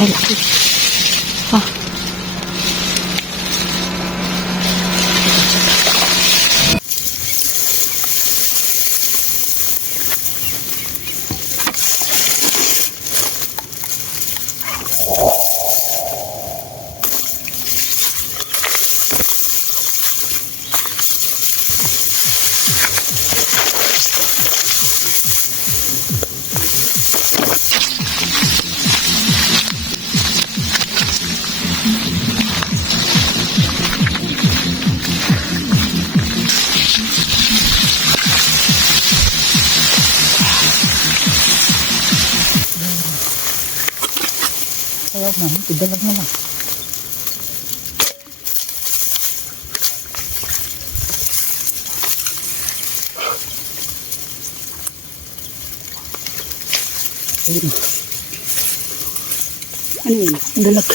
Ay, laki. Ah. Tawag na, idalag na lang. Ayun. Ano yun? Dalag.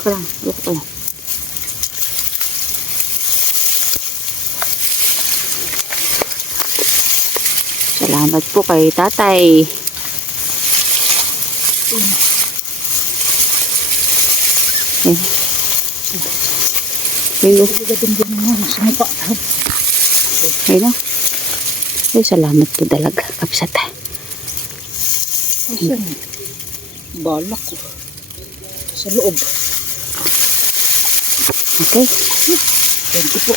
Ako lang. Ako pa lang. Salamat po kay tatay. Ayun. Ayun. Ayun. Ay, salamat po talaga. Kapsat. Asan? Balak ko. Sa loob. Okay. Thank you po.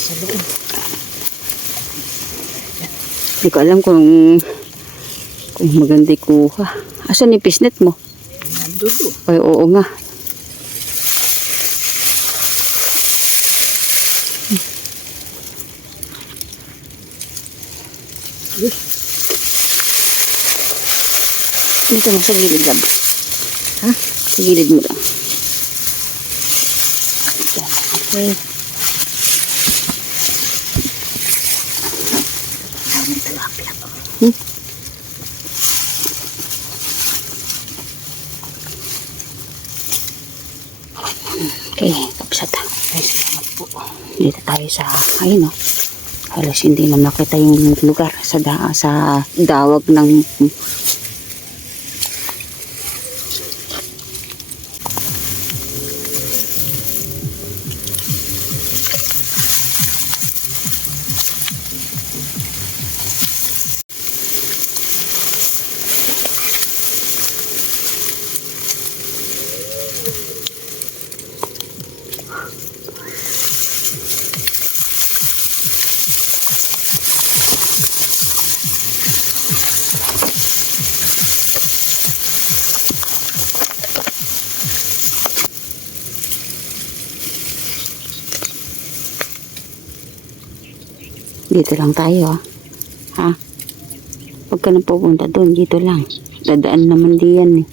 Sa loob. Hindi ko alam kung maganda kuha. Asan yung pisnet mo? Nandoon. Ay, oo nga. Dito mo sa gilid lang. Ha? Sa gilid mo lang. Okay. Okay, kapsat. Ay, salamat po. Dito tayo sa, ayun o. Halos hindi na makita yung lugar sa dawag ng dito lang tayo, ha? Huwag ka na pupunta doon, dito lang. Dadaan naman diyan eh.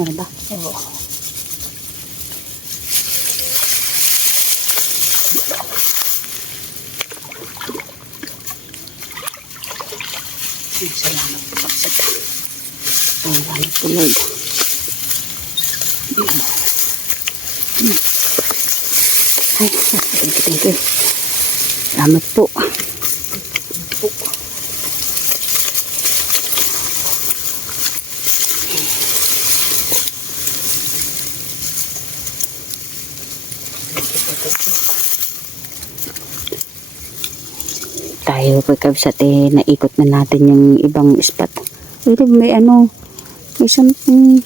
Ano ba? Oo. Salamat po kapsat. Salamat po Lord. Ay, thank you. Salamat po. Tayo pagkabsat naikot na natin yung ibang spot. Ito may may something.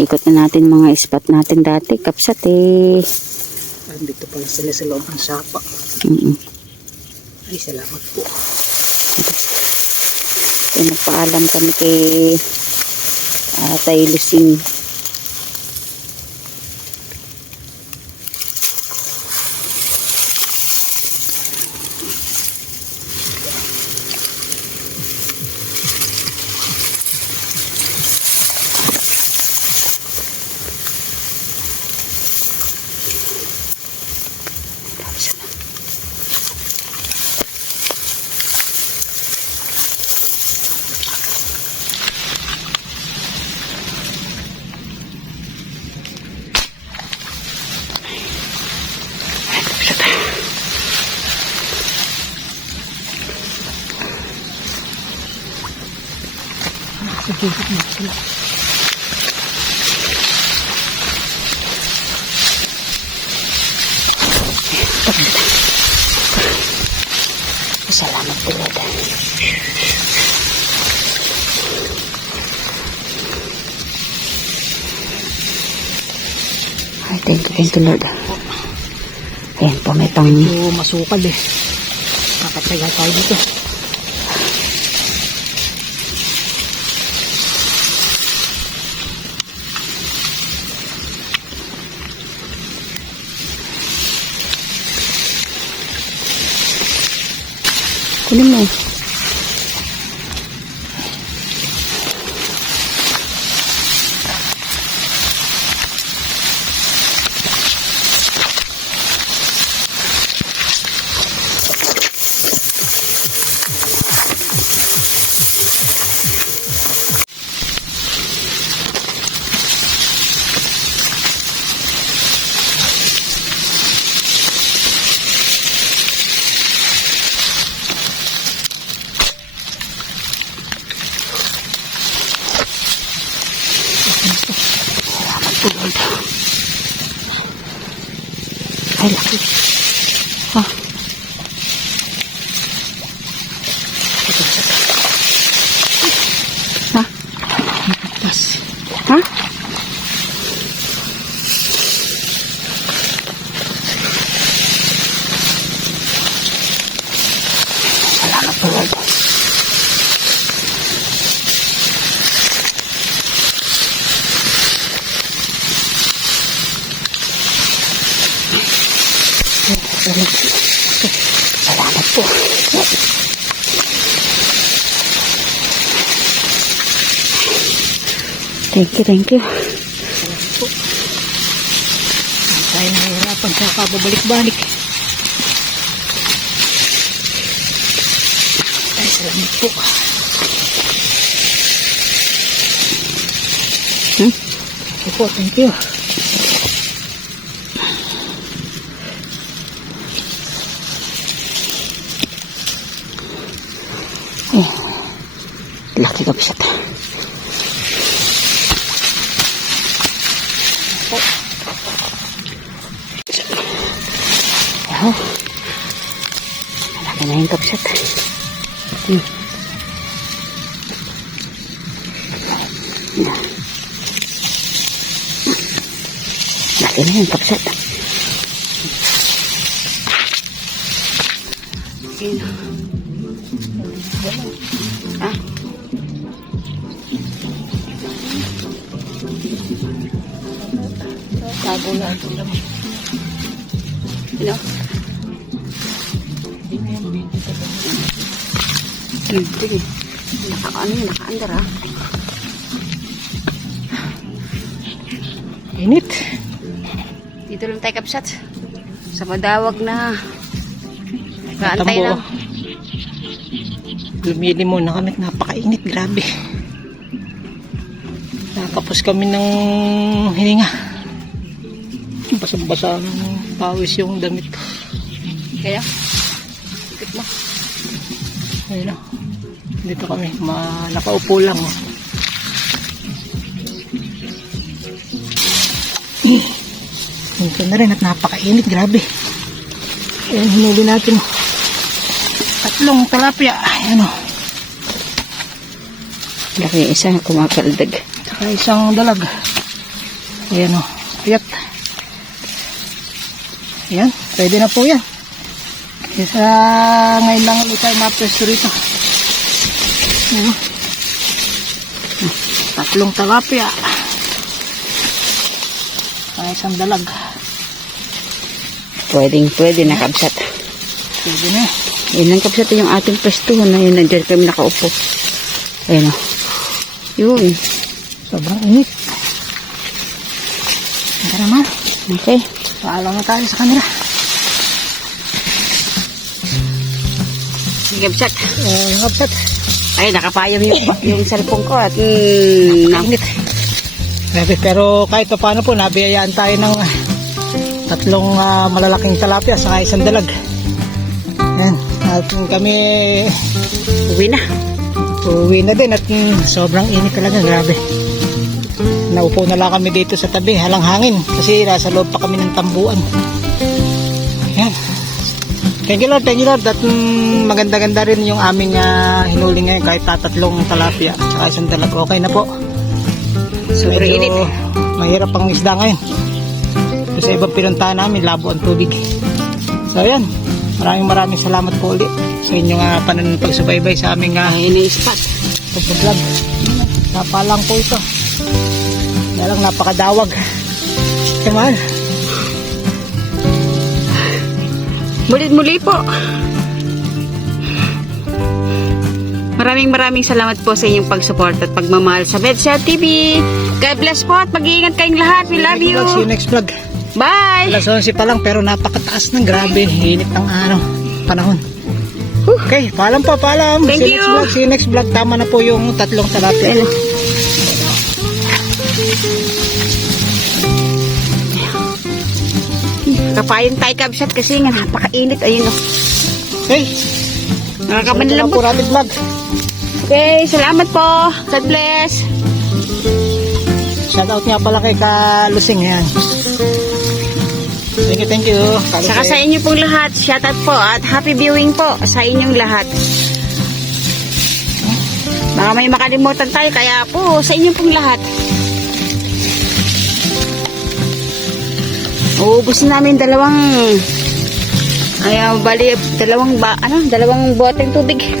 Ikot na natin mga spot natin dati kapsat Dito pala sila sa loob ng sapa. Ay, salamat po. Nagpaalam kami kay Tay Lucing Nakikita na sila. Salamat po, Lord. Ay, thank you, Lord. Ayan po, may pang... Medyo masukal eh. Nakatsaga tayo dito. Kunin mo. Ay, laki. Ha? Ha? Mas. Ha? Salamat po, Lord. Salamat po. Thank you, thank you. Salamat po. Tayo nahihirapan sa kababalik-balik. Ay, salamat po. Thank you po, thank you. Laki ka bisat. Wow. Laki na yung kapsat. Laki na yung kapsat. Ah. Tago na ito naman. Ano? Sige. Naka-andar ha. Init. Dito lang tayo kapsat. Sa madawag na kaantay Tambo. lang. Lumili muna kami. Napakainit. Grabe. Nakapos kami ng hininga. Basang-basa ng pawis yung damit ko. Kaya? Ikot mo. Ayun o. Dito kami. Nakaupo lang. Oh. Minsan na rin at napakainit. Grabe. Ayan, hinuli natin. 3 tilapia. Ayan o. Laki yung isa kumakaldag. Saka isang dalag. Ayan o. Piyat. Ayan. Pwede na po yan. Isa ngayon lang ulit tayo mapwesto rito. Ayan o. 3 tilapia. Saka isang dalag. Pwede na kapsat. Pwede na. Yan ang kapsat yung ating pwestuhan na yun. Nandiyan kami nakaupo. Ayan o. Yun. Sobrang init. Tara naman. Okay. Paalam na tayo sa kanila. Sige kapsat. Kapsat. Ay, nakapayam yung cellphone ko at Init. Grabe, pero kahit pa paano po, nabiyayaan tayo ng 3 malalaking tilapia sa isang dalag. Ayan. At kami uwi na. Uuwi na din at sobrang init talaga, grabe. Naupo na lang kami dito sa tabi, halang hangin kasi nasa loob pa kami ng tambuan. Yan. Thank you Lord at maganda-ganda rin yung aming hinuli ngayon kahit tatlong tilapia at isang dalag. Okay na po. Sobrang init. Mahirap ang isda ngayon. Kasi sa ibang pinuntahan namin, labo ang tubig. So yan, maraming salamat po ulit sa inyong pagsubaybay sa aming Ini-spot. pag-vlog. Napalang po ito. Kaya lang napakadawag. Kamahal. Muli po. Maraming salamat po sa inyong pag-support at pagmamahal sa Bedshot TV. God bless po at mag-iingat kayong lahat. We love you. See you next vlog. Bye! Alas 11 pa lang pero napakataas ng grabe. Init ng panahon. Okay, paalam po, paalam. Thank you. See you next vlog. Tama na po yung tatlong tilapia. Kapayin tayo kabsat kasi nga napakainit. Ayun o. Okay. Nakakamanlambot. Po natin vlog. Okay, salamat po. God bless. Shoutout nga pala kay Kalusing. Ayan. Thank you. Saka sa inyo pong lahat, shoutout po at happy viewing po sa inyong lahat. Baka may makalimutan tayo, kaya po sa inyo pong lahat. Uubos namin dalawang boteng tubig.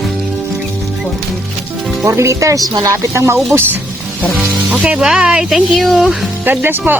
4 liters, malapit nang maubos. Okay, bye. Thank you. God bless po.